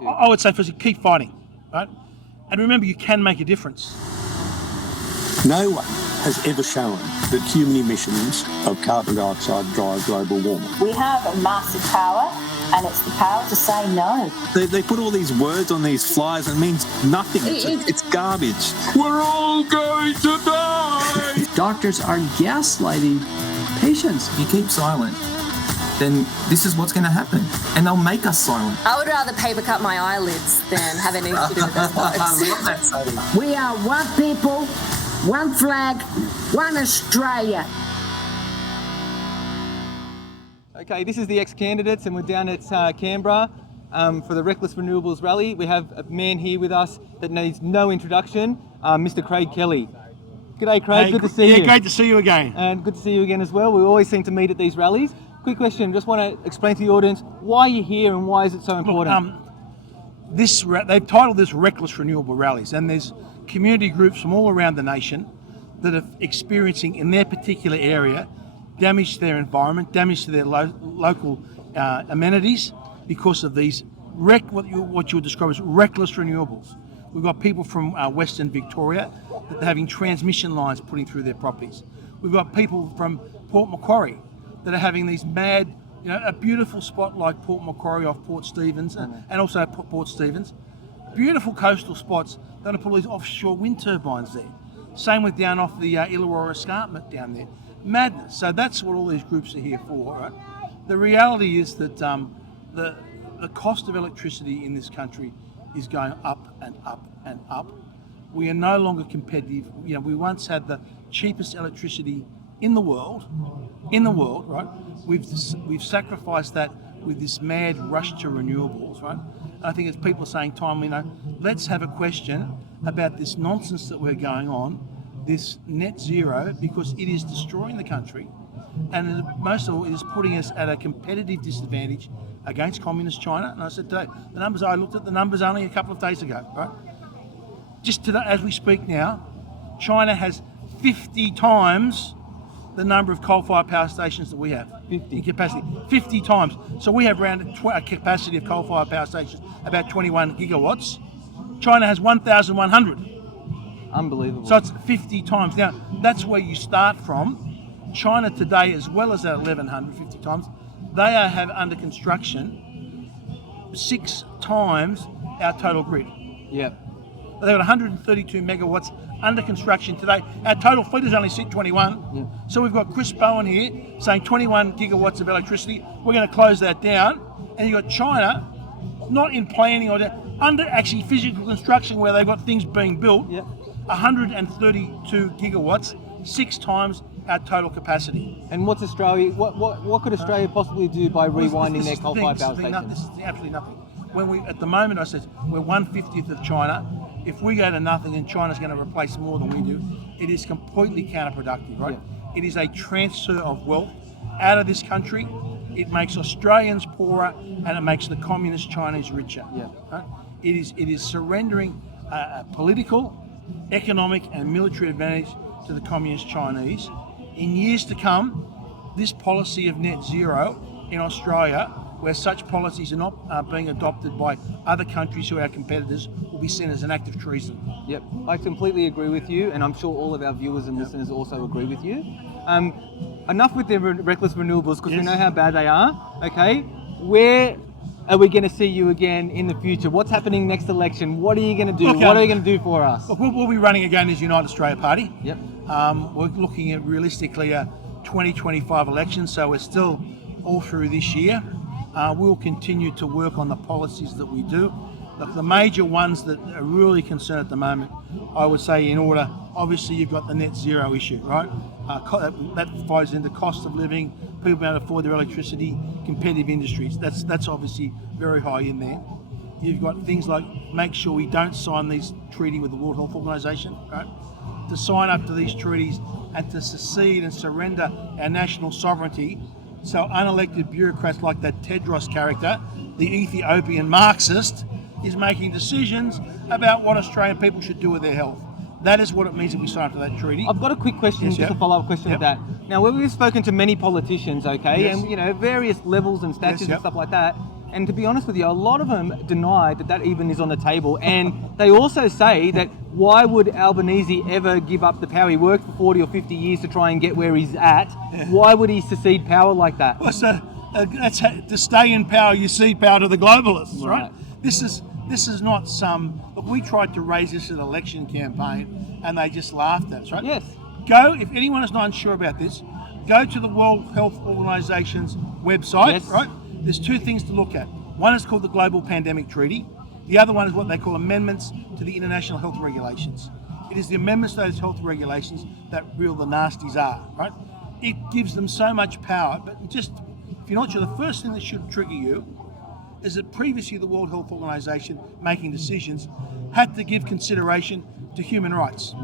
too. I would say firstly, keep fighting, right? And remember, you can make a difference. No one has ever shown that human emissions of carbon dioxide drive global warming. We have a massive power, and it's the power to say no. They put all these words on these flyers and it means nothing. It's garbage. We're all going to die! Doctors are gaslighting patients. If you keep silent, then this is what's going to happen. And they'll make us silent. I would rather paper cut my eyelids than have anything to do with those blokes. I love that saying. We are one people, one flag, one Australia. Okay, this is the XCandidates, and we're down at Canberra for the Reckless Renewables Rally. We have a man here with us that needs no introduction, Mr. Craig Kelly. G'day, Craig. Hey, good to see you. Yeah, great to see you again. And good to see you again as well. We always seem to meet at these rallies. Quick question, just want to explain to the audience why you're here and why is it so important? They've titled this Reckless Renewable Rallies, and there's community groups from all around the nation that are experiencing in their particular area damage to their environment, damage to their local amenities because of these what you would describe as reckless renewables. We've got people from Western Victoria that are having transmission lines putting through their properties. We've got people from Port Macquarie that are having these mad, a beautiful spot like Port Macquarie off Port Stephens and also Port Stephens. Beautiful coastal spots that are put all these offshore wind turbines there. Same with down off the Illawarra escarpment down there. Madness. So that's what all these groups are here for, right? The reality is that the cost of electricity in this country is going up and up and up. We are no longer competitive. We once had the cheapest electricity in the world, right? We've sacrificed that with this mad rush to renewables, right? And I think it's people saying, Tom, let's have a question about this nonsense that we're going on, this net zero, because it is destroying the country, and most of all, it is putting us at a competitive disadvantage against communist China. And I said today, I looked at the numbers only a couple of days ago, right? Just today, as we speak now, China has 50 times the number of coal-fired power stations that we have 50 in capacity. 50 times. So we have around a capacity of coal-fired power stations about 21 gigawatts. China has 1,100. Unbelievable. So it's 50 times. Now, that's where you start from. China today, as well as that 1,150 times, they have under construction 6 times our total grid. Yep. They've got 132 megawatts under construction today. Our total fleet is only 21. Yeah. So we've got Chris Bowen here saying 21 gigawatts of electricity. We're going to close that down. And you've got China, not in planning or under actually physical construction where they've got things being built, 132 gigawatts, 6 times our total capacity. And what's Australia? What could Australia possibly do by rewinding their coal-fired power stations? This is absolutely nothing. At the moment, I said we're 1/50th of China. If we go to nothing and China's going to replace more than we do, it is completely counterproductive, right? Yeah. It is a transfer of wealth out of this country. It makes Australians poorer and it makes the communist Chinese richer. Yeah. Right? It is surrendering a political, economic and military advantage to the communist Chinese. In years to come, this policy of net zero in Australia, where such policies are not being adopted by other countries who are our competitors, will be seen as an act of treason. Yep, I completely agree with you, and I'm sure all of our viewers and listeners also agree with you. Enough with the reckless renewables, because we know how bad they are, okay? Where are we going to see you again in the future? What's happening next election? What are you going to do? What are you going to do for us? Look, we'll be running again as United Australia Party. Yep. We're looking at realistically a 2025 election, so we're still all through this year. We'll continue to work on the policies that we do. Look, the major ones that are really concerned at the moment, I would say in order, obviously you've got the net zero issue, right? That falls into cost of living, people being able to afford their electricity, competitive industries. That's obviously very high in there. You've got things like make sure we don't sign these treaties with the World Health Organization, right? To sign up to these treaties and to secede and surrender our national sovereignty. So unelected bureaucrats like that Tedros character, the Ethiopian Marxist, is making decisions about what Australian people should do with their health. That is what it means if we sign up to that treaty. I've got a quick question, just a follow-up question with that. Now, we've spoken to many politicians, okay, and various levels and statures and stuff like that. And to be honest with you, a lot of them deny that even is on the table. And they also say that why would Albanese ever give up the power? He worked for 40 or 50 years to try and get where he's at. Yeah. Why would he secede power like that? Well, so that's to stay in power, you cede power to the globalists, right? This is not some. Look, we tried to raise this in an election campaign, and they just laughed at us, right? Yes. Go, if anyone is not unsure about this, go to the World Health Organization's website, yes. right? There's two things to look at. One is called the Global Pandemic Treaty. The other one is what they call amendments to the International Health Regulations. It is the amendments to those health regulations that real the nasties are, right? It gives them so much power, but just, if you're not sure, the first thing that should trigger you is that previously the World Health Organization, making decisions, had to give consideration to human rights,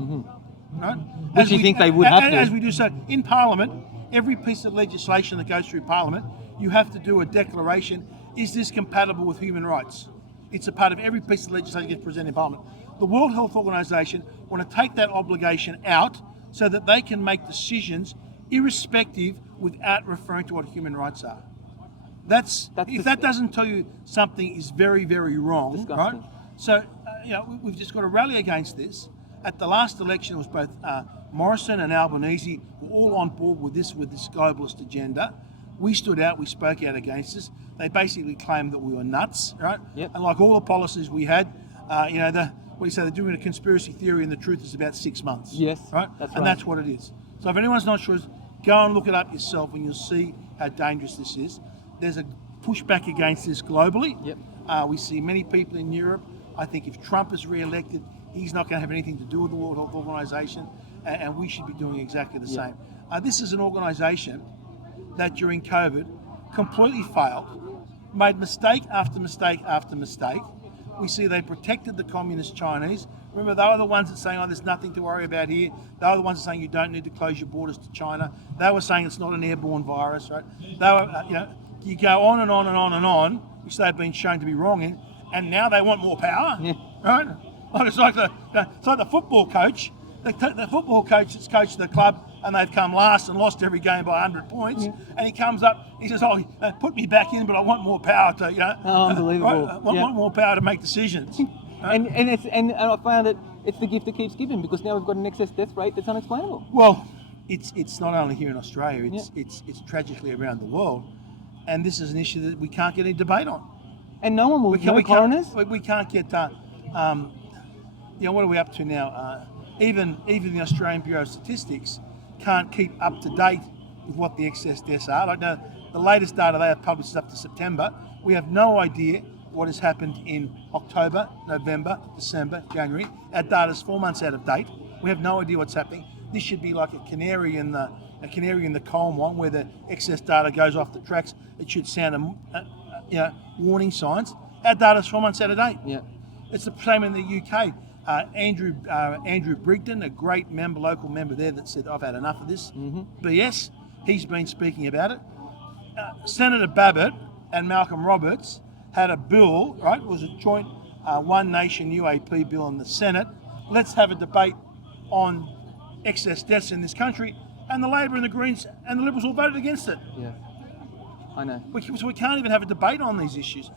right? Which you think they would have to? As we do so in Parliament, every piece of legislation that goes through Parliament, you have to do a declaration, is this compatible with human rights? It's a part of every piece of legislation that gets presented in Parliament. The World Health Organization want to take that obligation out so that they can make decisions irrespective without referring to what human rights are. If that doesn't tell you something is very, very wrong, disgusting. Right? So, we've just got to rally against this. At the last election, it was both Morrison and Albanese were all on board with this globalist agenda. We stood out, we spoke out against this. They basically claimed that we were nuts, right? Yep. And like all the policies we had, they're doing a conspiracy theory and the truth is about 6 months. Yes, right? That's what it is. So if anyone's not sure, go and look it up yourself and you'll see how dangerous this is. There's a pushback against this globally. Yep. We see many people in Europe. I think if Trump is re-elected, he's not going to have anything to do with the World Health Organization, and we should be doing exactly the same. This is an organization that during COVID completely failed, made mistake after mistake after mistake. We see they protected the communist Chinese. Remember, they were the ones that saying, there's nothing to worry about here. They were the ones that saying you don't need to close your borders to China. They were saying it's not an airborne virus, right? They were, you go on and on and on and on, which they've been shown to be wrong in, and now they want more power, right? It's like the football coach. The football coach that's coached the club and they've come last and lost every game by 100 points, and he comes up, he says, put me back in, but I want more power to, unbelievable. I want more power to make decisions. And I found that it's the gift that keeps giving, because now we've got an excess death rate that's unexplainable. Well, it's not only here in Australia, it's tragically around the world, and this is an issue that we can't get any debate on. And no one will, coroners? We can't get, what are we up to now? Even the Australian Bureau of Statistics can't keep up to date with what the excess deaths are. Like now, the latest data they have published is up to September. We have no idea what has happened in October, November, December, January. Our data's 4 months out of date. We have no idea what's happening. This should be like a canary in the coal mine where the excess data goes off the tracks. It should sound warning signs. Our data's 4 months out of date. Yeah. It's the same in the UK. Andrew Brigden, a great local member there, that said, I've had enough of this BS. He's been speaking about it. Senator Babbitt and Malcolm Roberts had a bill, right? It was a joint One Nation UAP bill in the Senate. Let's have a debate on excess deaths in this country. And the Labor and the Greens and the Liberals all voted against it. Yeah, I know. So we can't even have a debate on these issues.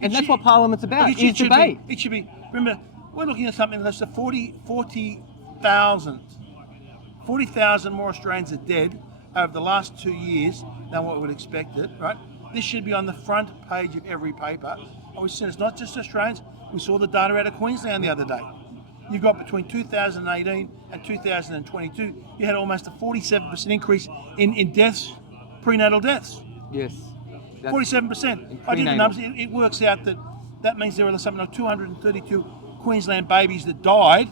And that's what Parliament's about, is debate. It should be, remember, we're looking at something that's 40,000 more Australians are dead over the last 2 years than what we would expect it, right? This should be on the front page of every paper. And we've seen it's not just Australians. We saw the data out of Queensland the other day. You've got between 2018 and 2022, you had almost a 47% increase in deaths, prenatal deaths. Yes. 47%. I did the numbers. It works out that means there were something like 232 Queensland babies that died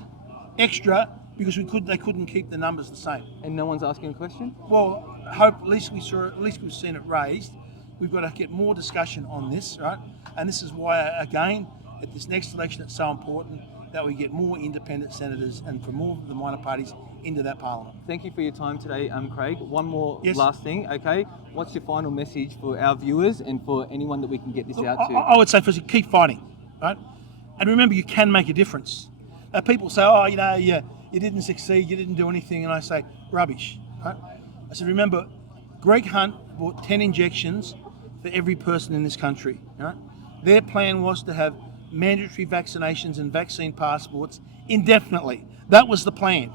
extra because they couldn't keep the numbers the same. And no one's asking a question? Well, at least we've seen it raised. We've got to get more discussion on this, right? And this is why, again, at this next election, it's so important that we get more independent senators and for more of the minor parties into that parliament. Thank you for your time today, Craig. One more last thing, okay? What's your final message for our viewers and for anyone that we can get this out to? I would say, first, keep fighting, right? And remember, you can make a difference. People say, you didn't succeed, you didn't do anything, and I say, rubbish, right? I said, remember, Greg Hunt bought 10 injections for every person in this country. Right? Their plan was to have mandatory vaccinations and vaccine passports indefinitely. That was the plan.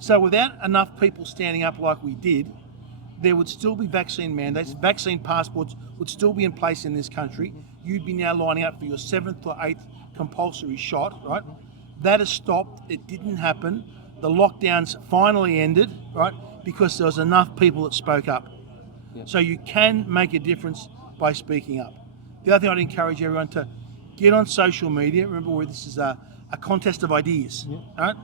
So without enough people standing up like we did, there would still be vaccine mandates. Vaccine passports would still be in place in this country. You'd be now lining up for your 7th or 8th compulsory shot, right? That has stopped. It didn't happen. The lockdowns finally ended, right? Because there was enough people that spoke up. Yep. So you can make a difference by speaking up. The other thing I'd encourage everyone to get on social media. Remember, where this is a contest of ideas, right?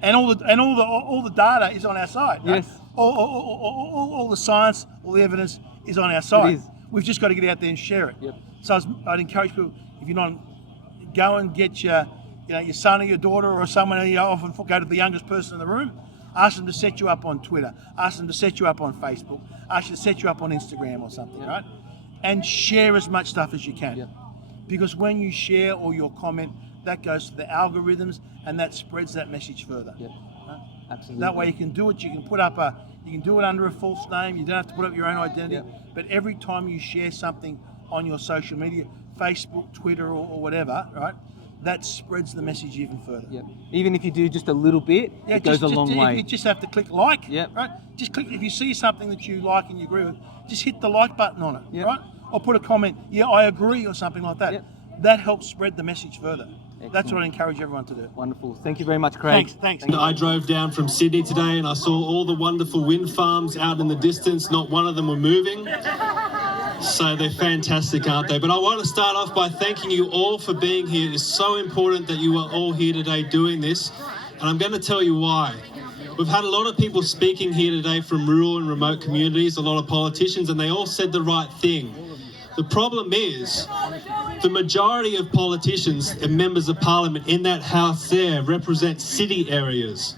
And all the data is on our side. Right? Yes. All the science, all the evidence is on our side. It is. We've just got to get out there and share it. Yep. So I'd encourage people, if you're not, go and get your son or your daughter or someone. Often go to the youngest person in the room. Ask them to set you up on Twitter. Ask them to set you up on Facebook. Ask them to set you up on Instagram or something, right? And share as much stuff as you can. Yep. Because when you share or your comment, that goes to the algorithms and that spreads that message further. Yep. Right? Absolutely. That way you can do it. You can put up you can do it under a false name. You don't have to put up your own identity. Yep. But every time you share something on your social media, Facebook, Twitter, or whatever, right? That spreads the message even further. Yep. Even if you do just a little bit, it goes a long way. You just have to click like. Yep. Right? Just click. If you see something that you like and you agree with, just hit the like button on it. Yep. Right? Or put a comment. Yeah, I agree, or something like that. Yep. That helps spread the message further. Excellent. That's what I encourage everyone to do. Wonderful. Thank you very much, Craig. Thanks. I drove down from Sydney today and I saw all the wonderful wind farms out in the distance. Not one of them were moving. So they're fantastic, aren't they? But I want to start off by thanking you all for being here. It's so important that you are all here today doing this. And I'm going to tell you why. We've had a lot of people speaking here today from rural and remote communities, a lot of politicians, and they all said the right thing. The problem is the majority of politicians and members of parliament in that house there represent city areas.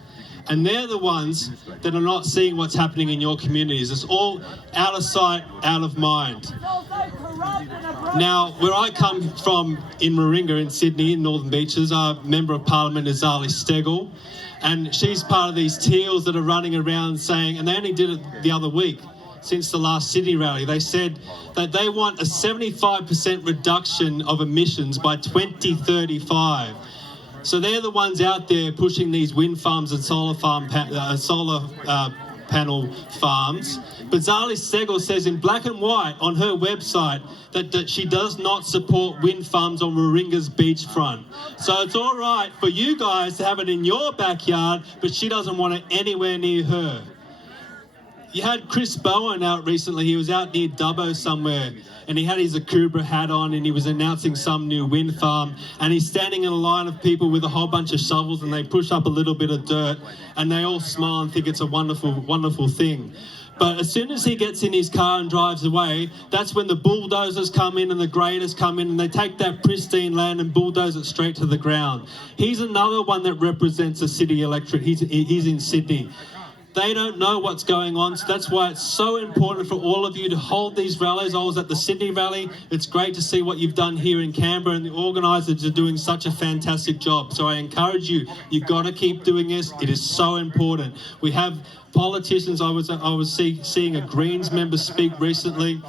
And they're the ones that are not seeing what's happening in your communities. It's all out of sight, out of mind. Now, where I come from in Warringah in Sydney, in Northern Beaches, our Member of Parliament is Zali Steggall. And she's part of these teals that are running around saying, and they only did it the other week, since the last Sydney rally, they said that they want a 75% reduction of emissions by 2035. So they're the ones out there pushing these wind farms and solar panel farms. But Zali Steggall says in black and white on her website that she does not support wind farms on Warringah's beachfront. So it's all right for you guys to have it in your backyard, but she doesn't want it anywhere near her. You had Chris Bowen out recently. He was out near Dubbo somewhere and he had his Akubra hat on and he was announcing some new wind farm, and he's standing in a line of people with a whole bunch of shovels and they push up a little bit of dirt and they all smile and think it's a wonderful, wonderful thing. But as soon as he gets in his car and drives away, that's when the bulldozers come in and the graders come in and they take that pristine land and bulldoze it straight to the ground. He's another one that represents a city electorate. He's in Sydney. They don't know what's going on, so that's why it's so important for all of you to hold these rallies. I was at the Sydney rally. It's great to see what you've done here in Canberra, and the organisers are doing such a fantastic job. So I encourage you, you've got to keep doing this. It is so important. We have politicians. I was seeing a Greens member speak recently,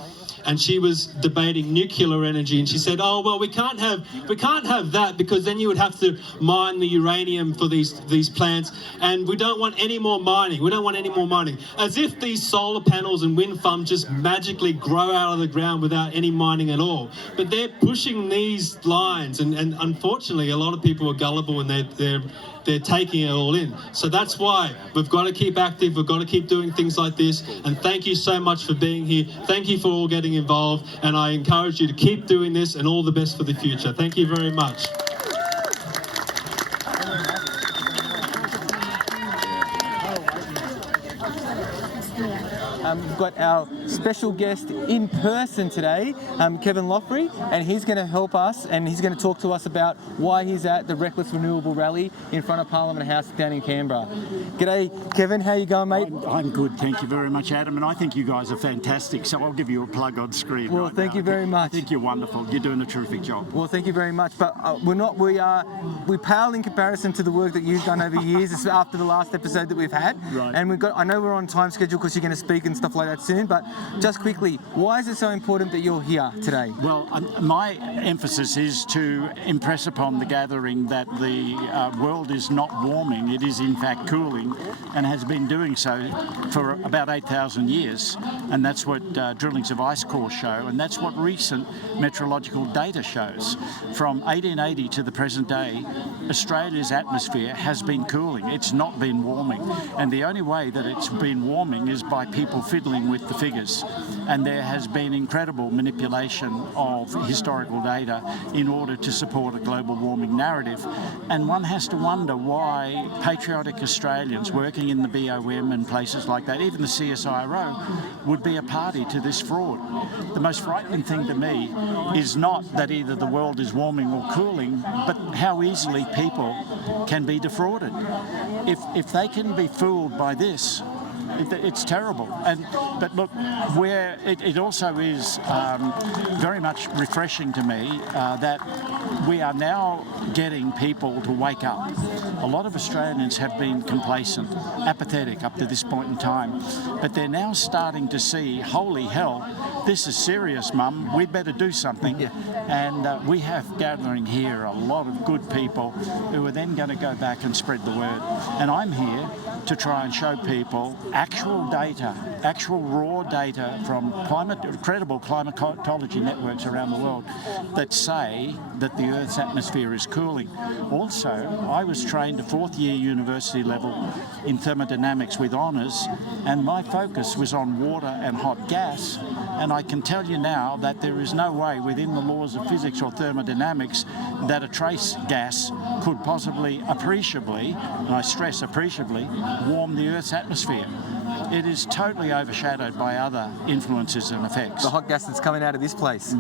and she was debating nuclear energy, and she said, oh, well, we can't have that because then you would have to mine the uranium for these plants, and we don't want any more mining. We don't want any more mining. As if these solar panels and wind farms just magically grow out of the ground without any mining at all. But they're pushing these lines, and unfortunately, a lot of people are gullible and they're taking it all in. So that's why we've got to keep active. We've got to keep doing things like this. And thank you so much for being here. Thank you for all getting involved. And I encourage you to keep doing this, and all the best for the future. Thank you very much. We've got our special guest in person today, Kevin Loughrey, and he's going to help us and he's going to talk to us about why he's at the Reckless Renewable Rally in front of Parliament House down in Canberra. G'day, Kevin. How you going, mate? I'm good, thank you very much, Adam, and I think you guys are fantastic, so I'll give you a plug on screen. Well, right thank now. you very much. I think you're wonderful. You're doing a terrific job. Well, thank you very much, but we pale in comparison to the work that you've done over years. It's after the last episode that we've had, right. And I know we're on time schedule because you're going to speak and stuff like that soon, but just quickly, why is it so important that you're here today? Well, my emphasis is to impress upon the gathering that the world is not warming, it is in fact cooling, and has been doing so for about 8,000 years. And that's what drillings of ice cores show, and that's what recent meteorological data shows. From 1880 to the present day, Australia's atmosphere has been cooling. It's not been warming. And the only way that it's been warming is by people fiddling with the figures. And there has been incredible manipulation of historical data in order to support a global warming narrative. And one has to wonder why patriotic Australians working in the BOM and places like that, even the CSIRO, would be a party to this fraud. The most frightening thing to me is not that either the world is warming or cooling, but how easily people can be defrauded. If they can be fooled by this, it's terrible. But look, where it also is very much refreshing to me that we are now getting people to wake up. A lot of Australians have been complacent, apathetic up to this point in time, but they're now starting to see, holy hell, this is serious, Mum, we'd better do something. Yeah. And we have gathering here a lot of good people who are then going to go back and spread the word. And I'm here to try and show people actual data, actual raw data from credible climatology networks around the world that say that the Earth's atmosphere is cooling. Also, I was trained at fourth year university level in thermodynamics with honours, and my focus was on water and hot gas. And I can tell you now that there is no way within the laws of physics or thermodynamics that a trace gas could possibly appreciably, and I stress appreciably, warm the Earth's atmosphere. It is totally overshadowed by other influences and effects. The hot gas that's coming out of this place.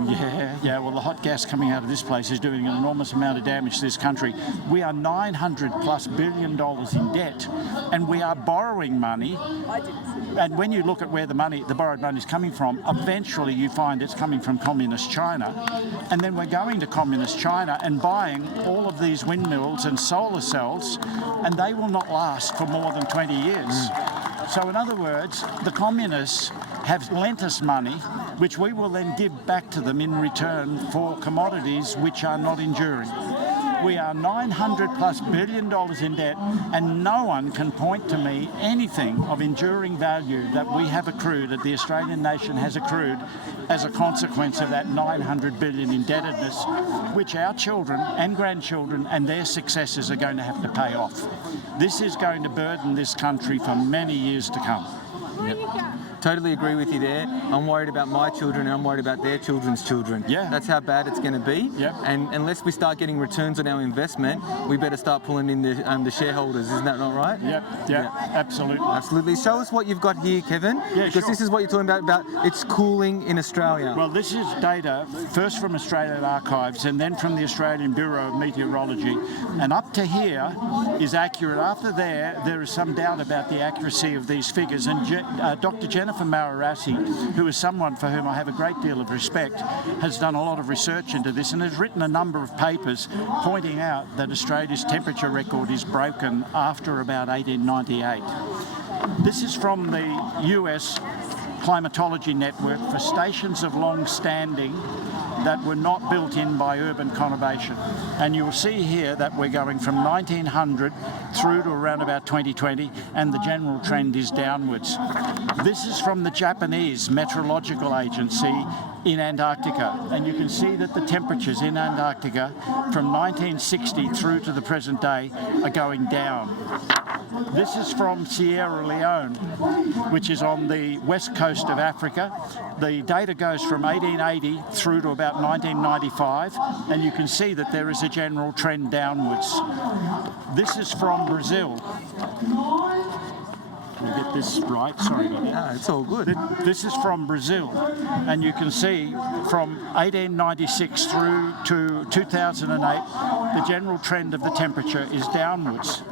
Yeah, well, the hot gas coming out of this place is doing an enormous amount of damage to this country. We are $900+ billion in debt, and we are borrowing money. And when you look at where the borrowed money is coming from, eventually you find it's coming from communist China. And then we're going to communist China and buying all of these windmills and solar cells, and they will not last for more than 20 years. So in other words, the communists have lent us money, which we will then give back to them in return for commodities which are not enduring. We are $900+ billion in debt, and no one can point to me anything of enduring value that we have accrued, that the Australian nation has accrued as a consequence of that $900 billion indebtedness, which our children and grandchildren and their successors are going to have to pay off. This is going to burden this country for many years to come. Yep. Totally agree with you there. I'm worried about my children and I'm worried about their children's children. Yeah. That's how bad it's going to be. Yep. And unless we start getting returns on our investment, we better start pulling in the shareholders. Isn't that not right? Yep. Absolutely. Absolutely. Show us what you've got here, Kevin. Yeah, because this is what you're talking about it's cooling in Australia. Well, this is data first from Australian Archives and then from the Australian Bureau of Meteorology. And up to here is accurate. After there is some doubt about the accuracy of these figures. And Dr. Jennifer Maurassi, who is someone for whom I have a great deal of respect, has done a lot of research into this and has written a number of papers pointing out that Australia's temperature record is broken after about 1898. This is from the US Climatology Network for stations of long standing that were not built in by urban conurbation. And you will see here that we're going from 1900 through to around about 2020, and the general trend is downwards. This is from the Japanese Meteorological Agency in Antarctica, and you can see that the temperatures in Antarctica from 1960 through to the present day are going down. This is from Sierra Leone, which is on the west coast of Africa. The data goes from 1880 through to about 1995, and you can see that there is a general trend downwards. This is from Brazil. Let me get this right, sorry about that. No, it's all good. This is from Brazil, and you can see from 1896 through to 2008, the general trend of the temperature is downwards.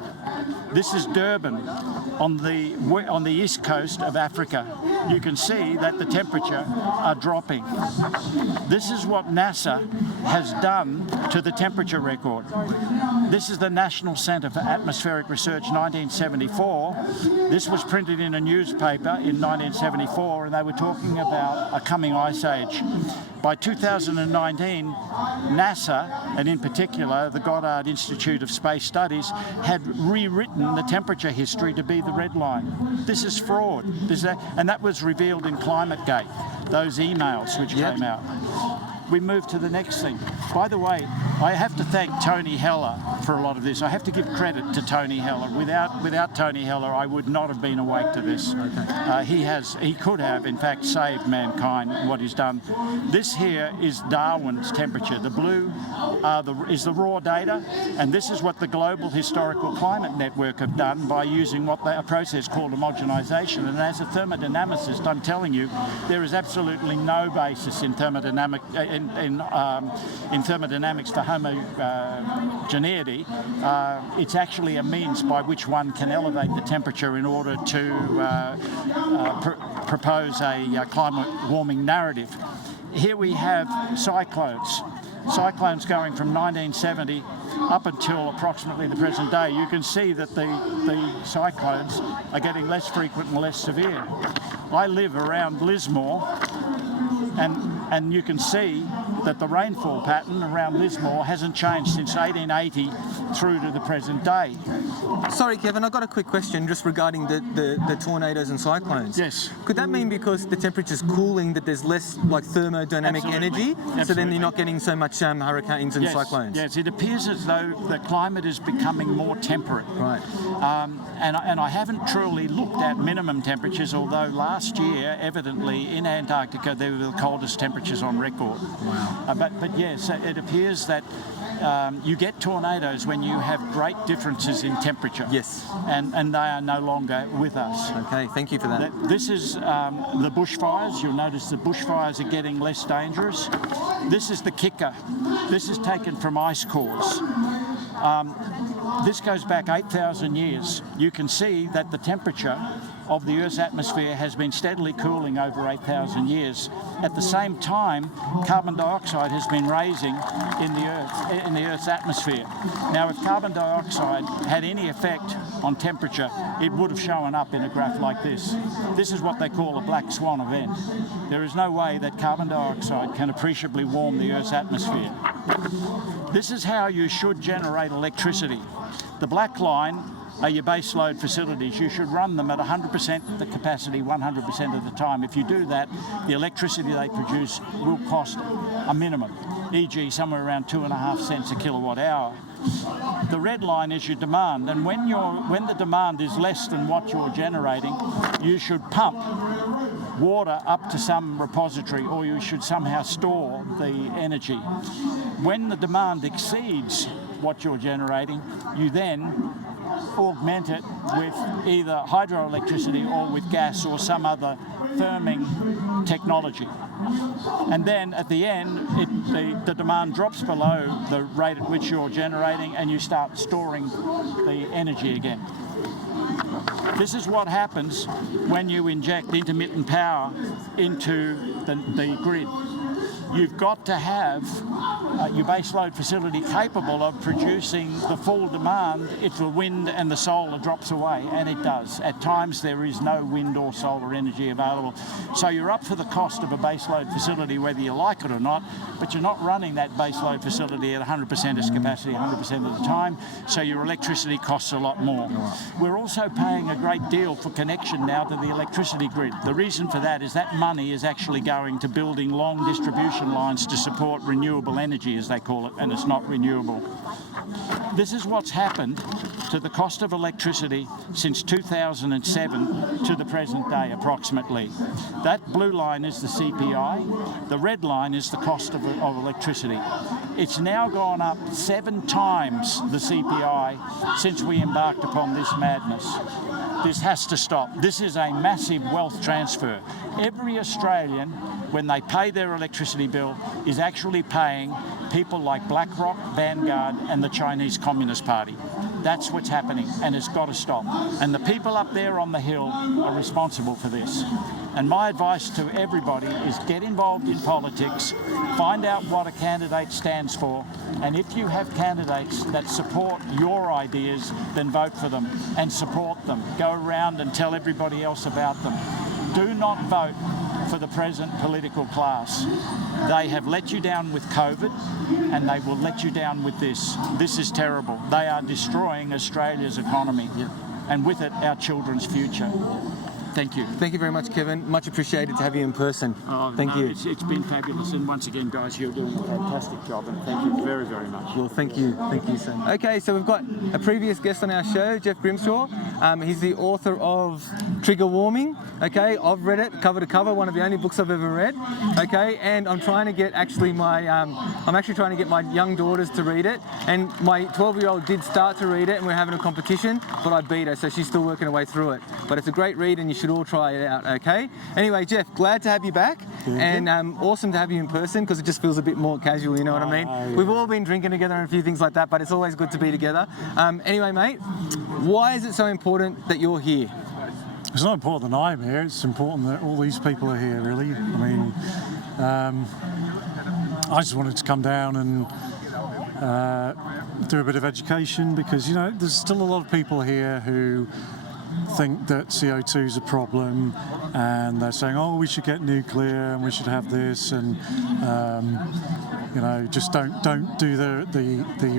This is Durban on the east coast of Africa. You can see that the temperature are dropping. This is what NASA has done to the temperature record. This is the National Centre for Atmospheric Research, 1974. This was printed in a newspaper in 1974, and they were talking about a coming ice age. By 2019, NASA, and in particular the Goddard Institute of Space Studies, had rewritten the temperature history to be the red line. This is fraud. And that was revealed in ClimateGate, those emails which came out. We move to the next thing. By the way, I have to thank Tony Heller for a lot of this. I have to give credit to Tony Heller. Without Tony Heller, I would not have been awake to this. He could have, in fact, saved mankind, what he's done. This here is Darwin's temperature. The blue is the raw data, and this is what the Global Historical Climate Network have done by using a process called homogenization. And as a thermodynamicist, I'm telling you, there is absolutely no basis in thermodynamics for homogeneity. It's actually a means by which one can elevate the temperature in order to propose a climate warming narrative. Here we have cyclones. Cyclones going from 1970 up until approximately the present day. You can see that the cyclones are getting less frequent and less severe. I live around Lismore, and you can see that the rainfall pattern around Lismore hasn't changed since 1880 through to the present day. Sorry, Kevin, I've got a quick question just regarding the tornadoes and cyclones. Yes. Could that mean because the temperature's cooling that there's less thermodynamic energy, so then you're not getting so much hurricanes and cyclones? Yes, it appears as though the climate is becoming more temperate. Right. And I haven't truly looked at minimum temperatures, although last year, evidently, in Antarctica, there were the coldest temperatures on record. Wow. But yes, it appears that you get tornadoes when you have great differences in temperature. Yes. And they are no longer with us. Okay, thank you for that. This is the bushfires. You'll notice the bushfires are getting less dangerous. This is the kicker. This is taken from ice cores. This goes back 8,000 years. You can see that the temperature of the Earth's atmosphere has been steadily cooling over 8,000 years. At the same time, carbon dioxide has been rising in the Earth's atmosphere. Now, if carbon dioxide had any effect on temperature, it would have shown up in a graph like this. This is what they call a black swan event. There is no way that carbon dioxide can appreciably warm the Earth's atmosphere. This is how you should generate electricity. The black line are your base load facilities. You should run them at 100% the capacity 100% of the time. If you do that, the electricity they produce will cost a minimum, e.g. somewhere around 2.5 cents a kilowatt hour. The red line is your demand, and when the demand is less than what you're generating, you should pump water up to some repository, or you should somehow store the energy. When the demand exceeds what you're generating, you then augment it with either hydroelectricity or with gas or some other firming technology. And then at the end, the demand drops below the rate at which you're generating, and you start storing the energy again. This is what happens when you inject intermittent power into the grid. You've got to have your baseload facility capable of producing the full demand if the wind and the solar drops away, and it does. At times there is no wind or solar energy available. So you're up for the cost of a baseload facility whether you like it or not, but you're not running that baseload facility at 100% its capacity 100% of the time, so your electricity costs a lot more. We're also paying a great deal for connection now to the electricity grid. The reason for that is that money is actually going to building long distribution lines to support renewable energy, as they call it, and it's not renewable. This is what's happened to the cost of electricity since 2007 to the present day, approximately. That blue line is the CPI. The red line is the cost of electricity. It's now gone up 7 times the CPI since we embarked upon this madness. This has to stop. This is a massive wealth transfer. Every Australian when they pay their electricity bill, is actually paying people like BlackRock, Vanguard, and the Chinese Communist Party. That's what's happening, and it's got to stop. And the people up there on the hill are responsible for this. And my advice to everybody is get involved in politics, find out what a candidate stands for, and if you have candidates that support your ideas, then vote for them and support them. Go around and tell everybody else about them. Do not vote for the present political class. They have let you down with COVID, and they will let you down with this. This is terrible. They are destroying Australia's economy, and with it, our children's future. Thank you. Thank you very much, Kevin. Much appreciated to have you in person. Thank you. It's been fabulous, and once again, guys, you're doing a fantastic job, and thank you very, very much. Well, thank you, sir. Okay, so we've got a previous guest on our show, Jeff Grimshaw. He's the author of Trigger Warming. Okay, I've read it cover to cover, one of the only books I've ever read. Okay, and I'm trying to get I'm actually trying to get my young daughters to read it, and my 12-year-old did start to read it, and we're having a competition, but I beat her, so she's still working her way through it. But it's a great read, and you should all try it out. Okay. Anyway, Jeff, glad to have you back, and awesome to have you in person because it just feels a bit more casual. You know what I mean? Yeah. We've all been drinking together and a few things like that, but it's always good to be together. Anyway, mate, why is it so important that you're here? It's not important that I'm here, it's important that all these people are here, really. I mean, I just wanted to come down and do a bit of education because, you know, there's still a lot of people here who think that CO2 is a problem, and they're saying, oh, we should get nuclear and we should have this, and you know, just don't do the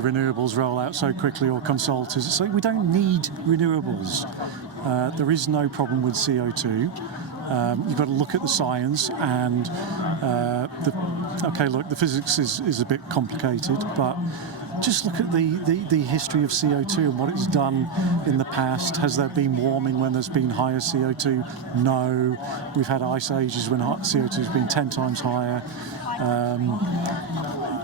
renewables rollout so quickly, or consult us. So we don't need renewables. There is no problem with CO2. You've got to look at the science, and the physics is a bit complicated, but just look at the history of CO2 and what it's done in the past. Has there been warming when there's been higher CO2? No. We've had ice ages when CO2 has been 10 times higher.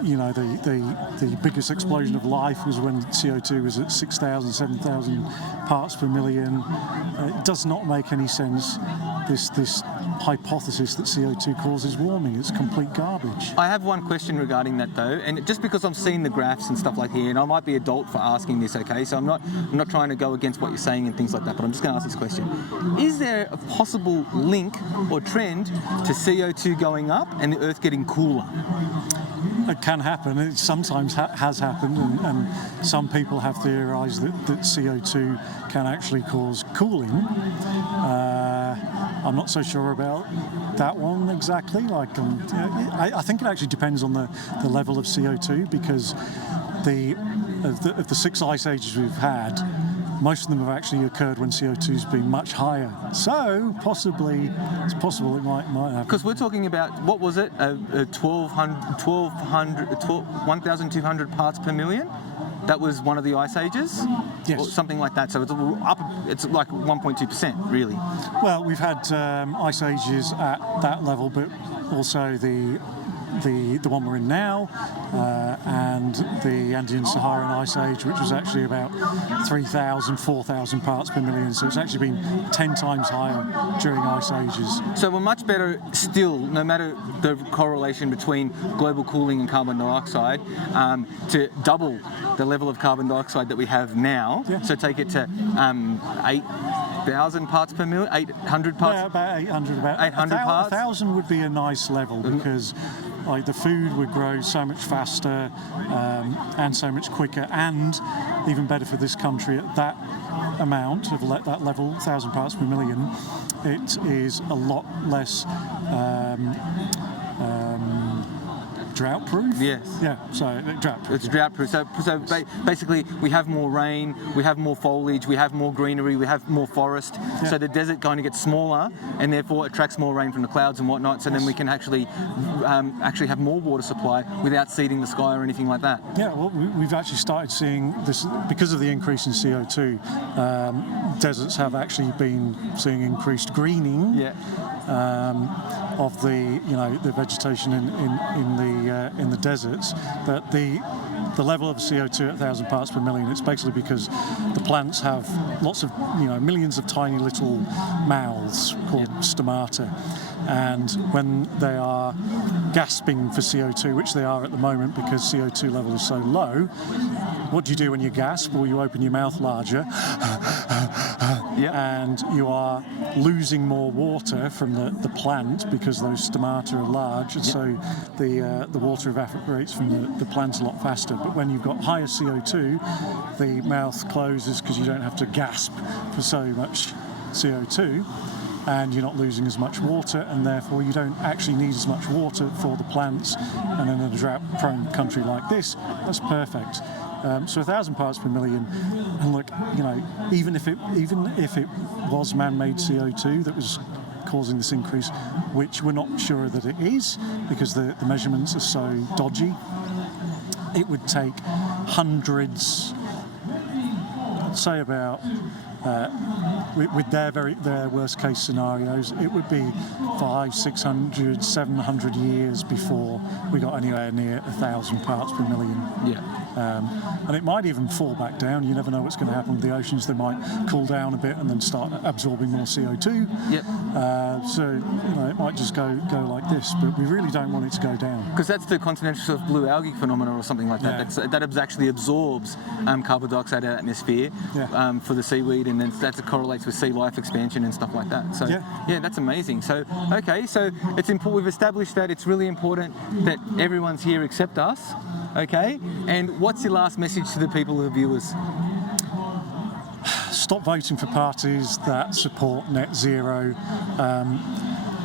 You know, the biggest explosion of life was when CO2 was at 6,000, 7,000 parts per million. It does not make any sense, this hypothesis that CO2 causes warming. It's complete garbage. I have one question regarding that though, and just because I've seen the graphs and stuff like here, and I might be adult for asking this, okay, so I'm not trying to go against what you're saying and things like that, but I'm just going to ask this question. Is there a possible link or trend to CO2 going up and the Earth getting cooler? It can happen. It sometimes has happened, and some people have theorised that CO2 can actually cause cooling. I'm not so sure about that one exactly. Like, I think it actually depends on the level of CO2, because of the 6 ice ages we've had, most of them have actually occurred when CO2's been much higher. So it's possible it might happen. Because we're talking about, what was it, 1,200 parts per million? That was one of the ice ages? Yes. Or something like that. So it's like 1.2%, really. Well, we've had ice ages at that level, but also the one we're in now, and the Andean-Saharan Ice Age, which was actually about 3,000, 4,000 parts per million. So it's actually been 10 times higher during ice ages. So we're much better still, no matter the correlation between global cooling and carbon dioxide, to double the level of carbon dioxide that we have now. Yeah. So take it to 8,000 parts per million, 800 parts? Yeah, about 800. About 800 parts? 1,000 would be a nice level, because like the food would grow so much faster and so much quicker, and even better for this country at that amount of that level, 1,000 parts per million, it is a lot less drought-proof? Yes. Yeah, so drought-proof. It's drought-proof. So basically, we have more rain, we have more foliage, we have more greenery, we have more forest. Yeah. So the desert kind of gets smaller, and therefore attracts more rain from the clouds and whatnot. So then we can actually have more water supply without seeding the sky or anything like that. Yeah, well, we've actually started seeing this because of the increase in CO2. Deserts have actually been seeing increased greening. Yeah. Of the vegetation in the deserts, but the the level of CO2 at 1,000 parts per million, it's basically because the plants have lots of, millions of tiny little mouths called stomata. And when they are gasping for CO2, which they are at the moment because CO2 level is so low, what do you do when you gasp? Well, you open your mouth larger and you are losing more water from the plant because those stomata are large, and so the water evaporates from the plant a lot faster. But when you've got higher CO2, the mouth closes because you don't have to gasp for so much CO2, and you're not losing as much water, and therefore you don't actually need as much water for the plants. And in a drought-prone country like this, that's perfect. So 1,000 parts per million, and look, even if it was man-made CO2 that was causing this increase, which we're not sure that it is because the measurements are so dodgy, it would take hundreds, say about. With their worst case scenarios, it would be 500, 600, 700 years before we got anywhere near 1,000 parts per million. And it might even fall back down. You never know what's going to happen with the oceans. They might cool down a bit and then start absorbing more CO2. So it might just go like this, but we really don't want it to go down. Because that's the continental sort of blue algae phenomenon or something like that. That actually absorbs carbon dioxide out of the atmosphere for the seaweed, and then that correlates with sea life expansion and stuff like that. So that's amazing. So so it's important. We've established that it's really important that everyone's here except us. Okay, and what's your last message to the people, the viewers? Stop voting for parties that support net zero.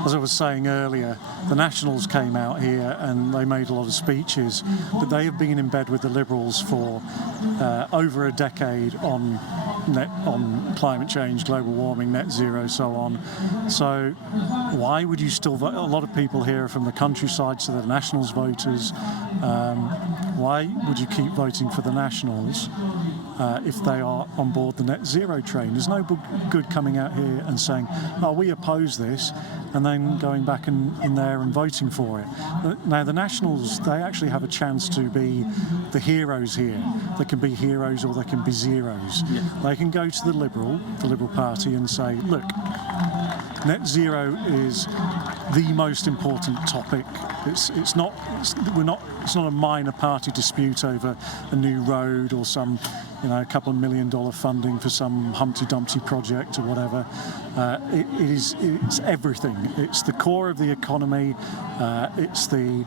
As I was saying earlier, the Nationals came out here and they made a lot of speeches, but they have been in bed with the Liberals for over a decade on climate change, global warming, net zero, so on. So why would you still vote? A lot of people here are from the countryside, so they're Nationals voters. Why would you keep voting for the Nationals if they are on board the net zero train? There's no good coming out here and saying, oh, we oppose this, and then going back in there and voting for it. Now, the Nationals, they actually have a chance to be the heroes here. They can be heroes or they can be zeros. They can go to the Liberal Party and say, look, net zero is the most important topic. It's not a minor party dispute over a new road or some a couple of $1 million funding for some Humpty Dumpty project or whatever. It's everything. It's the core of the economy. It's the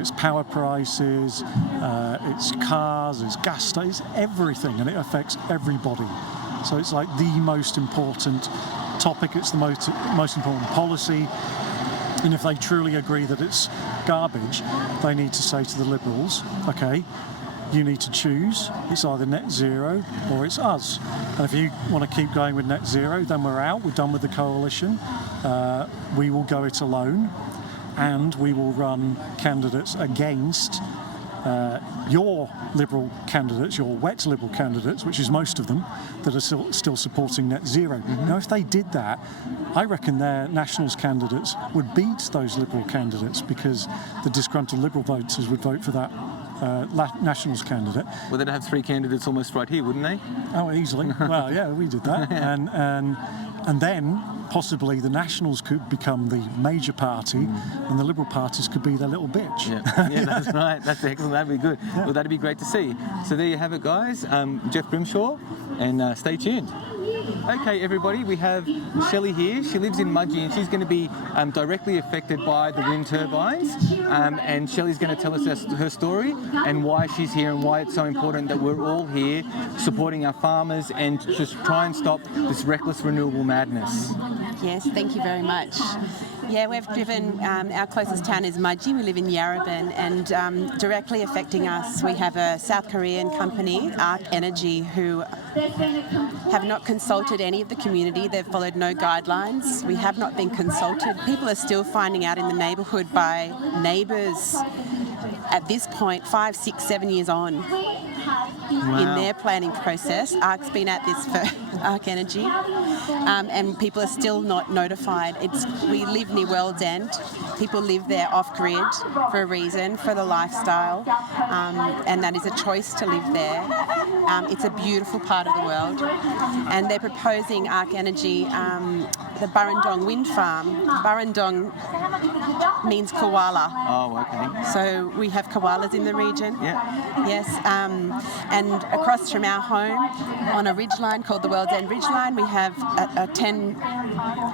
it's power prices. It's cars. It's gas stations. Everything, and it affects everybody. So it's like the most important topic. It's the most important policy. And if they truly agree that it's garbage, they need to say to the Liberals, okay, you need to choose. It's either net zero or it's us. And if you want to keep going with net zero, then we're out. We're done with the coalition. We will go it alone, and we will run candidates against your Liberal candidates, your wet Liberal candidates, which is most of them, that are still supporting net zero. Now, if they did that, I reckon their Nationals candidates would beat those Liberal candidates, because the disgruntled Liberal voters would vote for that Nationals candidate. Well, they'd have three candidates almost right here, wouldn't they? Oh, easily. Well, yeah, we did that. And then possibly the Nationals could become the major party, and the Liberal parties could be their little bitch. Yeah, that's right. That's excellent. That'd be good. Well, that'd be great to see. So there you have it, guys. Jeff Grimshaw, and stay tuned. Okay, everybody, we have Shelly here. She lives in Mudgee, and she's going to be directly affected by the wind turbines. And Shelly's going to tell us her story and why she's here and why it's so important that we're all here supporting our farmers and just try and stop this reckless renewable madness. Yes, thank you very much. Yeah, we've driven, our closest town is Mudgee. We live in Yarrabin, and directly affecting us, we have a South Korean company, Ark Energy, who have not consulted any of the community. They've followed no guidelines. We have not been consulted. People are still finding out in the neighbourhood by neighbours at this point, 5, 6, 7 years on. In their planning process. Ark's been at this for Ark Energy, and people are still not notified. We live near World's End. People live there off-grid for a reason, for the lifestyle, and that is a choice to live there. It's a beautiful part of the world, and they're proposing Ark Energy, the Burrendong wind farm. Burrendong means koala. Oh, okay. So we have koalas in the region. Yeah. Yes, and across from our home, on a ridgeline called the World's End Ridgeline, we have 10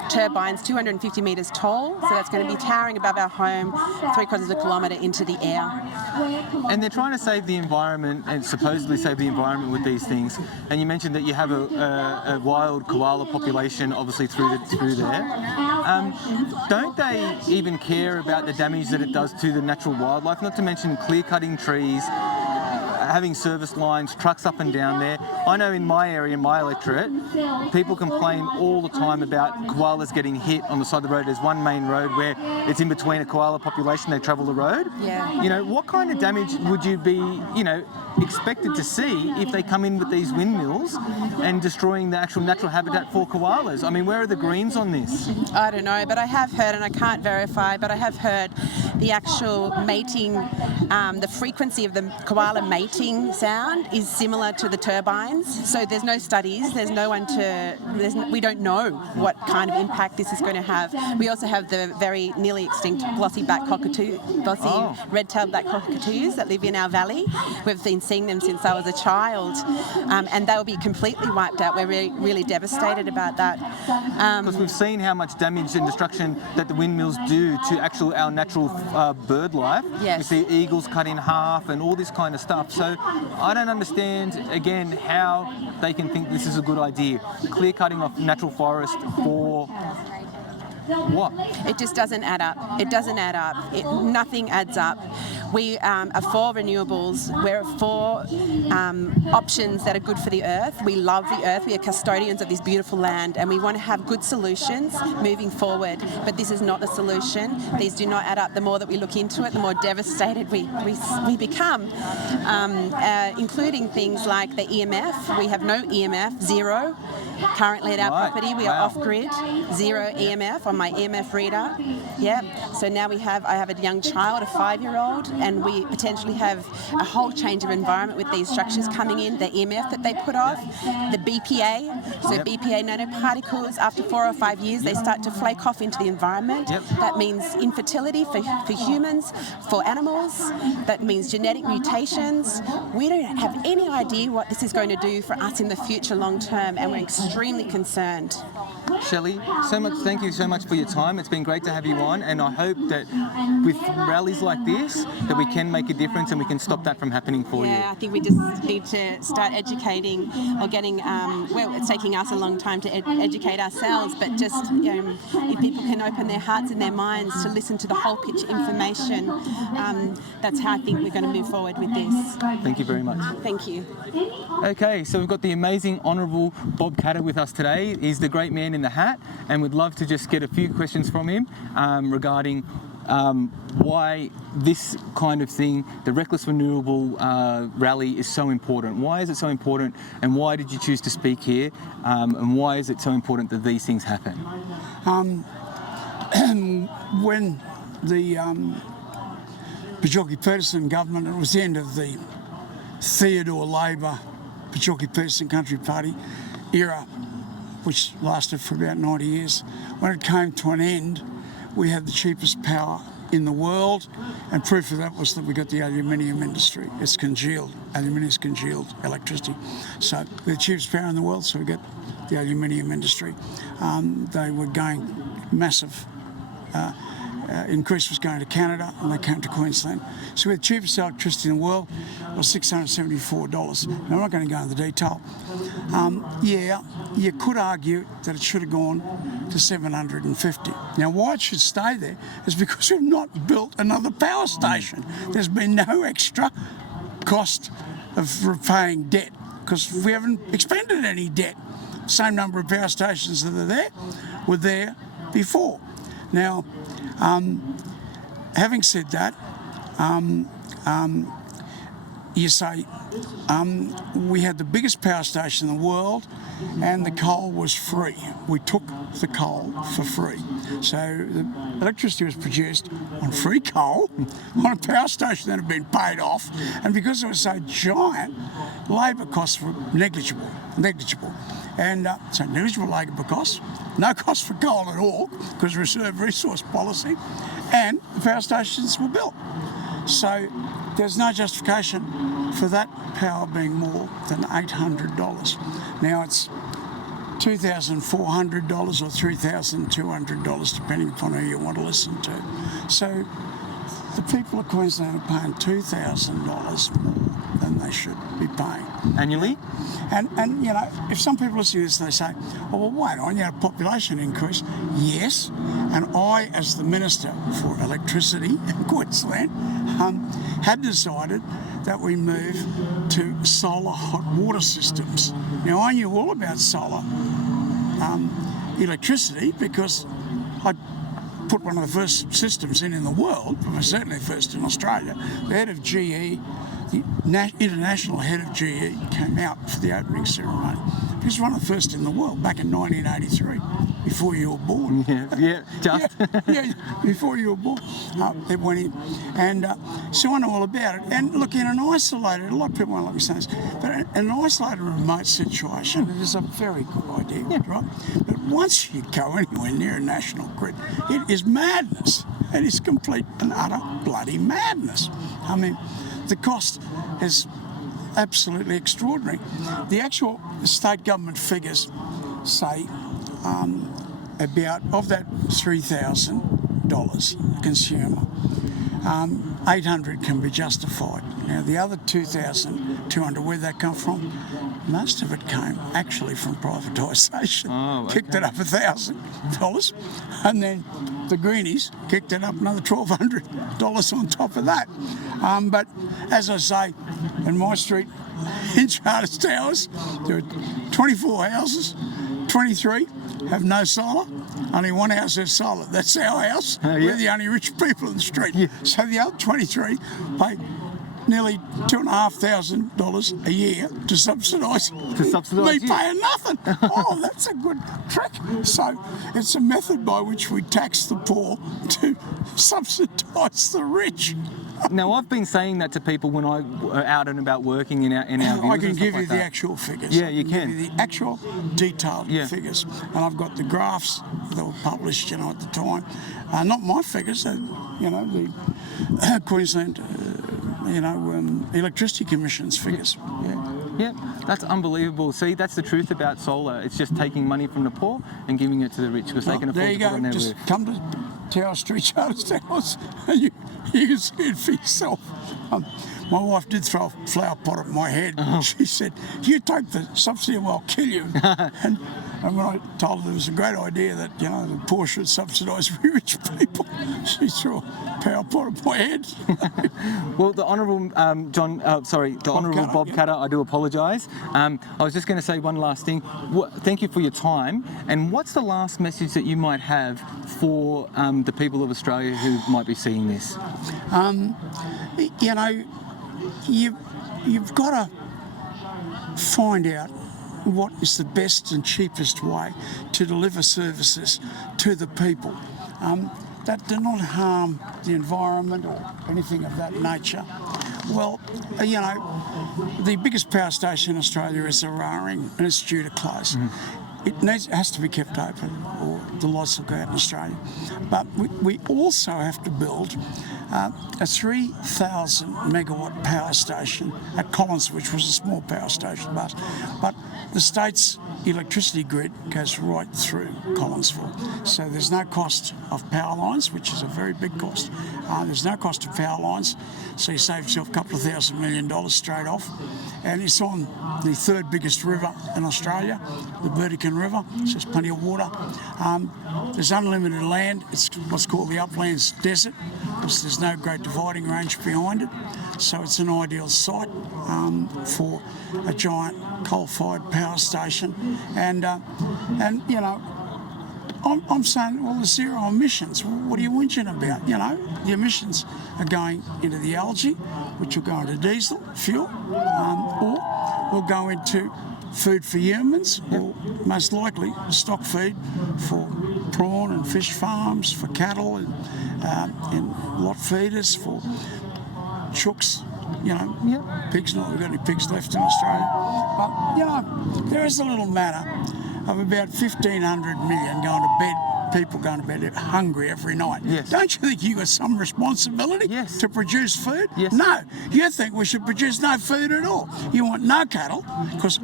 turbines, 250 metres tall. So that's going to be towering above our home, 3/4 of a kilometre into the air. And they're trying to save the environment and supposedly save the environment with these things. And you mentioned that you have a wild koala population, obviously through there. Don't they even care about the damage that it does to the natural wildlife? Not to mention clear-cutting trees, having service lines, trucks up and down there. I know in my area, my electorate, people complain all the time about koalas getting hit on the side of the road. There's one main road where it's in between a koala population, they travel the road. Yeah. You know, what kind of damage would you be, expected to see if they come in with these windmills and destroying the actual natural habitat for koalas? I mean, where are the Greens on this? I don't know, but I have heard, and I can't verify, but I have heard the actual mating, the frequency of the koala mating sound is similar to the turbines. So there's no studies, we don't know what kind of impact this is going to have. We also have the very nearly extinct glossy red-tailed black cockatoos that live in our valley. We've been seeing them since I was a child, and they'll be completely wiped out. We're really devastated about that. Because we've seen how much damage and destruction that the windmills do to our natural bird life. Yes. We see eagles cut in half and all this kind of stuff. So I don't understand, again, how they can think this is a good idea. Clear cutting off natural forest for what? It just doesn't add up. It doesn't add up. Nothing adds up. We are for renewables. We're for options that are good for the earth. We love the earth. We are custodians of this beautiful land, and we want to have good solutions moving forward. But this is not a solution. These do not add up. The more that we look into it, the more devastated we become, including things like the EMF. We have no EMF, zero. Currently at our property, we are off-grid, zero EMF on my EMF reader. Yep. So now I have a young child, a 5-year-old, and we potentially have a whole change of environment with these structures coming in, the EMF that they put off, the BPA. So BPA nanoparticles, after 4 or 5 years, they start to flake off into the environment. That means infertility for humans, for animals. That means genetic mutations. We don't have any idea what this is going to do for us in the future long term, and we're extremely concerned. Shelley, thank you so much for your time. It's been great to have you on, and I hope that with rallies like this that we can make a difference and we can stop that from happening for you. Yeah, I think we just need to start educating or getting, it's taking us a long time to educate ourselves, but just, if people can open their hearts and their minds to listen to the whole picture information, that's how I think we're going to move forward with this. Thank you very much. Thank you. Okay, so we've got the amazing Honourable Bob Catter with us today. He's the great man in the hat, and we'd love to just get a few questions from him regarding why this kind of thing, the Reckless Renewable Rally, is so important. Why is it so important, and why did you choose to speak here, and why is it so important that these things happen? When the Bjelke-Petersen government, it was the end of the Theodore Labor Bjelke-Petersen Country Party era, which lasted for about 90 years. When it came to an end, we had the cheapest power in the world, and proof of that was that we got the aluminium industry. It's congealed. Aluminium is congealed electricity. So we're the cheapest power in the world, so we got the aluminium industry. They were going massive. Increase was going to Canada, and they came to Queensland. So we had the cheapest electricity in the world. It was $674. Now, I'm not going to go into the detail. You could argue that it should have gone to $750. Now, why it should stay there is because we've not built another power station. There's been no extra cost of repaying debt because we haven't expended any debt. Same number of power stations that are there were there before. Now, having said that, you say, we had the biggest power station in the world and the coal was free. We took the coal for free. So the electricity was produced on free coal on a power station that had been paid off, and because it was so giant, labour costs were negligible. And so negligible labour costs, no cost for coal at all because reserve resource policy, and the power stations were built. So there's no justification for that power being more than $800. Now it's $2,400 or $3,200 depending upon who you want to listen to. So the people of Queensland are paying $2,000 more than they should be paying. Annually? And you know, if some people listen to this and they say, oh, well, wait on, you know, population increase. Yes, and I, as the Minister for Electricity in Queensland, had decided that we move to solar hot water systems. Now, I knew all about solar electricity because I put one of the first systems in the world, certainly first in Australia. The head of GE, the international head of GE, came out for the opening ceremony. He was one of the first in the world back in 1983, before you were born. Before you were born. It went in. And so I know all about it. And look, in an isolated, a lot of people won't like me saying this, but in an isolated remote situation, it is a very good idea, right? But once you go anywhere near a national grid, it is madness. It is complete and utter bloody madness. I mean, the cost is absolutely extraordinary. The actual state government figures say about, of that $3,000 consumer, 800 can be justified. Now the other 2,200, where'd that come from? Most of it came actually from privatisation. Oh, okay. Kicked it up $1,000, and then the greenies kicked it up another $1,200 on top of that. But as I say, in my street, in Charters Towers, there are 24 houses, 23 have no solar, only one house has solar. That's our house. We're the only rich people in the street. So the other 23 pay nearly $2,500 a year to subsidise me paying nothing. Oh, that's a good trick. So it's a method by which we tax the poor to subsidise the rich. Now, I've been saying that to people when I'm out and about working in our views. I can give you the actual figures. Yeah, you can. I can give you the actual detailed figures. And I've got the graphs that were published, you know, at the time. Not my figures, you know, the Queensland, Electricity Commission's figures. Yeah, that's unbelievable. See, that's the truth about solar. It's just taking money from the poor and giving it to the rich because they can afford to put on their roof. Come to Tower Street, Charters Towers, and you can see it for yourself. My wife did throw a flower pot at my head. She said, "You take the subsidy or I'll kill you." and when I told her it was a great idea that, you know, the poor should subsidise rich people, she threw a power pot at my head. Well, the Honourable Honourable Bob Cutter, I do apologise. I was just going to say one last thing. Thank you for your time. And what's the last message that you might have for the people of Australia who might be seeing this? You know, you've got to find out what is the best and cheapest way to deliver services to the people that do not harm the environment or anything of that nature. Well, you know, the biggest power station in Australia is Yarrabin, and it's due to close. It has to be kept open or the lights will go out in Australia. But we also have to build a 3,000 megawatt power station at Collins, which was a small power station, but the state's electricity grid goes right through Collinsville. So there's no cost of power lines, which is a very big cost. There's no cost of power lines, so you save yourself a couple of $1,000 million straight off. And it's on the third biggest river in Australia, the Burrendong River, so there's plenty of water. There's unlimited land. It's what's called the Uplands Desert, because there's no great dividing range behind it. So it's an ideal site for a giant coal-fired power station. And you know, I'm saying, well, the zero emissions, what are you whinging about? You know, the emissions are going into the algae, which will go into diesel, fuel, or will go into food for humans, or most likely stock feed for prawn and fish farms, for cattle and lot feeders, for chooks, you know, pigs, not we've got any pigs left in Australia. But, you know, there is a little matter of about 1,500 million people going to bed hungry every night. Yes. Don't you think you've got some responsibility to produce food? Yes. No, you think we should produce no food at all. You want no cattle because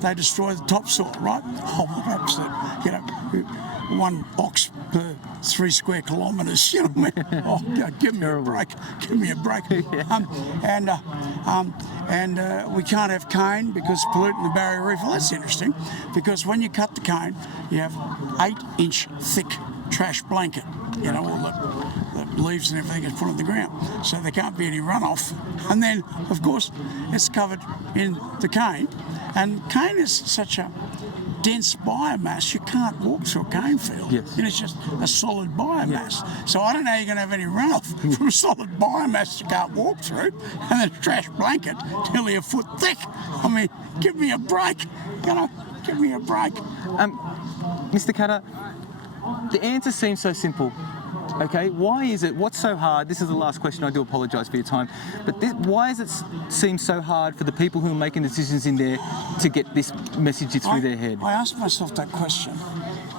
they destroy the topsoil, right? Oh, what upset, you know, one ox per 3 square kilometres, you know what I mean? Oh, God, give me a break. Give me a break. We can't have cane because it's polluting the barrier reef. Well, that's interesting because when you cut the cane, you have 8-inch thick trash blanket, you know, all the leaves and everything is put on the ground, so there can't be any runoff. And then, of course, it's covered in the cane, and cane is such a dense biomass, you can't walk through a cane field. Yes. And it's just a solid biomass. So I don't know how you're going to have any runoff from a solid biomass you can't walk through, and then a trash blanket nearly a foot thick. I mean, give me a break. You know, give me a break. Mr. Cutter, the answer seems so simple. Okay, why is it? What's so hard? This is the last question. I do apologise for your time, but why does it seem so hard for the people who are making decisions in there to get this message through their head? I ask myself that question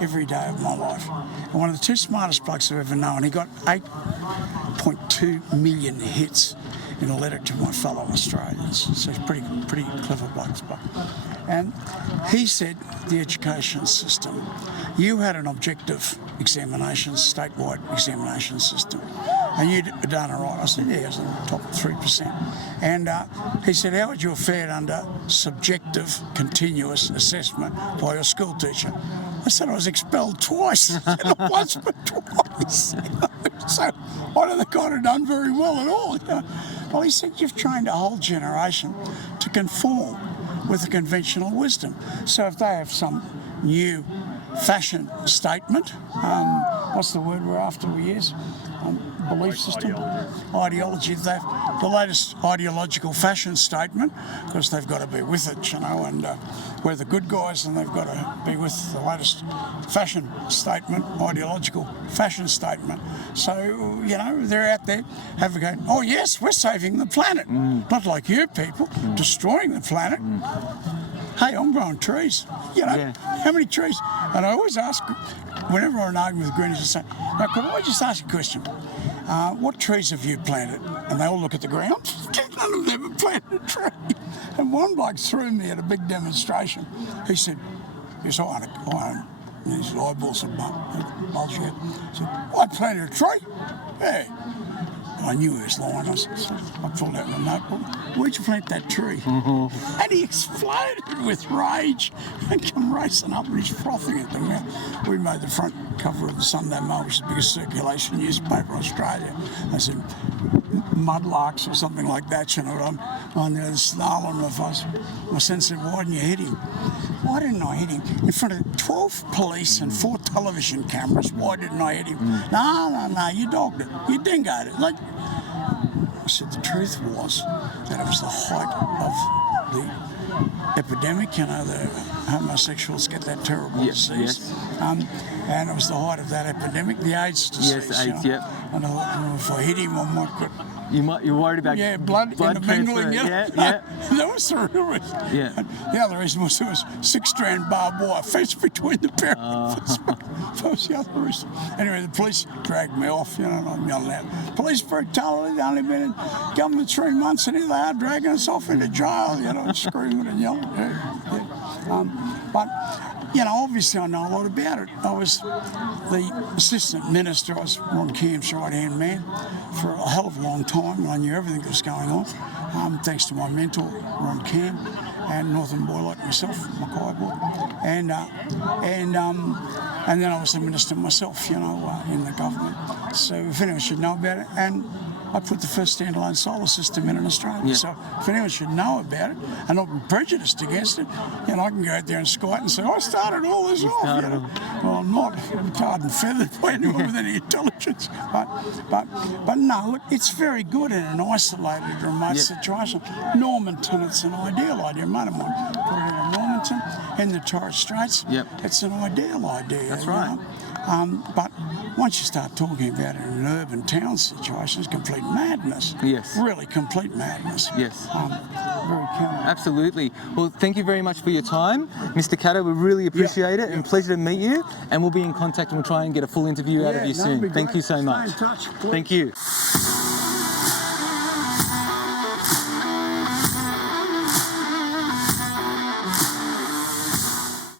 every day of my life. And one of the two smartest blokes I've ever known, he got 8.2 million hits in a letter to my fellow Australians. So he's pretty clever bloke. And he said, the education system, you had an objective examination, statewide examination system, and you'd done it right. I said, yeah, I was in the top 3%. And he said, how would you have fared under subjective continuous assessment by your school teacher? I said, I was expelled twice. Not once, but twice. So I don't think I'd have done very well at all. You know? Well, he said, you've trained a whole generation to conform with the conventional wisdom. So if they have some new fashion statement, what's the word we're after we use? Belief system? Ideology. They have the latest ideological fashion statement, because they've got to be with it, you know, and we're the good guys and they've got to be with the latest fashion statement, ideological fashion statement. So, you know, they're out there advocating, oh yes, we're saving the planet. Not like you people, destroying the planet. Hey, I'm growing trees. You know, how many trees? And I always ask, whenever I'm arguing with Greenies, I say, now, could I just ask a question? What trees have you planted? And they all look at the ground. None of them have planted a tree. And one bloke threw me at a big demonstration. He said, yes, I own these eyeballs and bulge here. He said, I planted a tree? Yeah. I knew he was lying. I pulled out my notebook. Where'd you plant that tree? And he exploded with rage and come racing up and he's frothing at the mouth. We made the front cover of the Sunday Mail, which is the biggest circulation newspaper in Australia. I said, mudlarks or something like that, you know what I'm there, snarl on my face. My son said, why didn't you hit him? Why didn't I hit him? In front of 12 police and 4 television cameras, why didn't I hit him? No, you dogged it. You dingoed it. Like, I said, the truth was that it was the height of the epidemic, you know, the homosexuals get that terrible disease. And it was the height of that epidemic, the AIDS disease. Yes, AIDS, you know? And I thought, if I hit him, I might get... You're worried about blood intermingling. Yeah. That was the real reason. Yeah. The other reason was there was 6-strand barbed wire fence between the pair of us. That was the other reason. Anyway, the police dragged me off, you know, and I'm yelling out, police brutality, they've only been in government 3 months and here they are dragging us off into jail, you know, screaming and yelling. But, you know, obviously I know a lot about it. I was the assistant minister, I was Ron Camp's right-hand man for a hell of a long time, and I knew everything that was going on, thanks to my mentor, Ron Camp, and Northern boy like myself, Mackay boy. And then I was the minister myself, you know, in the government. So if anyone should know about it, and I put the first standalone solar system in Australia. Yeah. So if anyone should know about it and not be prejudiced against it, you know, I can go out there and skite and say, I started all this off. You know? Well, I'm not tarred and feathered by anyone with any intelligence. But no, it's very good in an isolated, remote situation. Normanton, it's an ideal idea. A mate of mine put it in Normanton, in the Torres Straits. It's an ideal idea. That's right. But once you start talking about it in an urban town situation, it's complete madness. Yes. Really complete madness. Yes. Very counter. Absolutely. Well, thank you very much for your time, Mr. Cato. We really appreciate it and pleasure to meet you. And we'll be in contact and we'll try and get a full interview out of you soon. Thank you so much. Stay in touch, please. Thank you.